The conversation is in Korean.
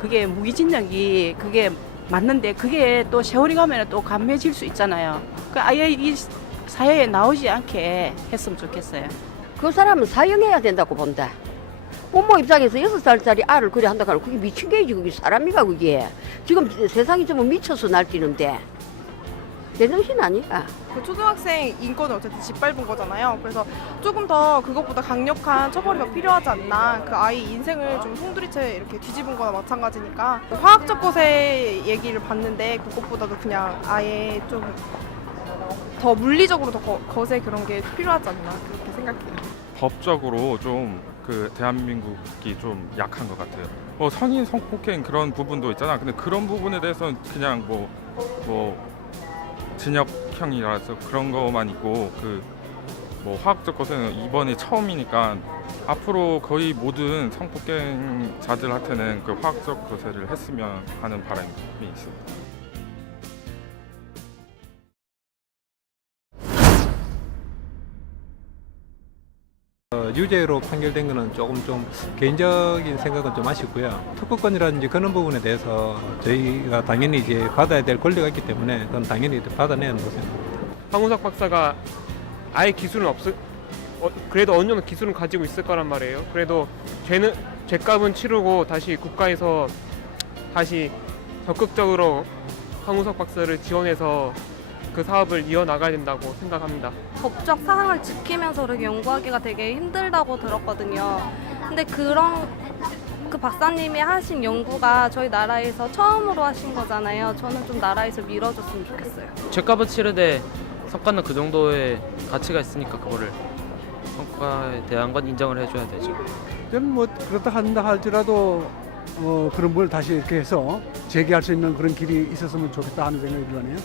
그게 무기징역이 그게 맞는데 그게 또 세월이 가면 또 감매질 수 있잖아요. 그 아예 이 사회에 나오지 않게 했으면 좋겠어요. 그 사람은 사형해야 된다고 본다. 부모 입장에서 여섯 살짜리 알을 그래 한다 하면 그게 미친 게지 그게 사람이가 그게. 지금 세상이 좀 미쳐서 날뛰는데. 제정신 아니야. 그 초등학생 인권을 어쨌든 짓밟은 거잖아요. 그래서 조금 더 그것보다 강력한 처벌이 더 필요하지 않나. 그 아이 인생을 좀 송두리째 이렇게 뒤집은 거나 마찬가지니까. 화학적 것의 얘기를 봤는데 그것보다도 그냥 아예 좀 더 물리적으로 더 거, 것의 그런 게 필요하지 않나. 그렇게 생각해요. 법적으로 좀 그 대한민국이 좀 약한 것 같아요. 뭐 성인 성폭행 그런 부분도 있잖아. 근데 그런 부분에 대해서는 그냥 뭐 뭐 진역형이라서 그런 거만 있고 그 뭐 화학적 것은 이번이 처음이니까 앞으로 거의 모든 성폭행자들한테는 그 화학적 거세를 했으면 하는 바람이 있습니다. 어, 유죄로 판결된 거는 조금 좀 개인적인 생각은 좀 아쉽고요. 특허권이라든지 그런 부분에 대해서 저희가 당연히 이제 받아야 될 권리가 있기 때문에 그건 당연히 받아내야 한다고 생각합니다. 황우석 박사가 아예 기술은 없을 어, 그래도 어느 정도 기술은 가지고 있을 거란 말이에요. 그래도 죄는 죄값은 치르고 다시 국가에서 다시 적극적으로 황우석 박사를 지원해서 그 사업을 이어나가야 된다고 생각합니다. 법적 사항을 지키면서 이렇게 연구하기가 되게 힘들다고 들었거든요. 근데 그런 그 박사님이 하신 연구가 저희 나라에서 처음으로 하신 거잖아요. 저는 좀 나라에서 밀어줬으면 좋겠어요. 죄값은 치르되 성과는 그 정도의 가치가 있으니까 그거를 성과에 대한 건 인정을 해줘야 되죠. 저는 뭐 그렇다 한다 할지라도 어, 그런 걸 다시 이렇게 해서 재개할 수 있는 그런 길이 있었으면 좋겠다 하는 생각이 들네요.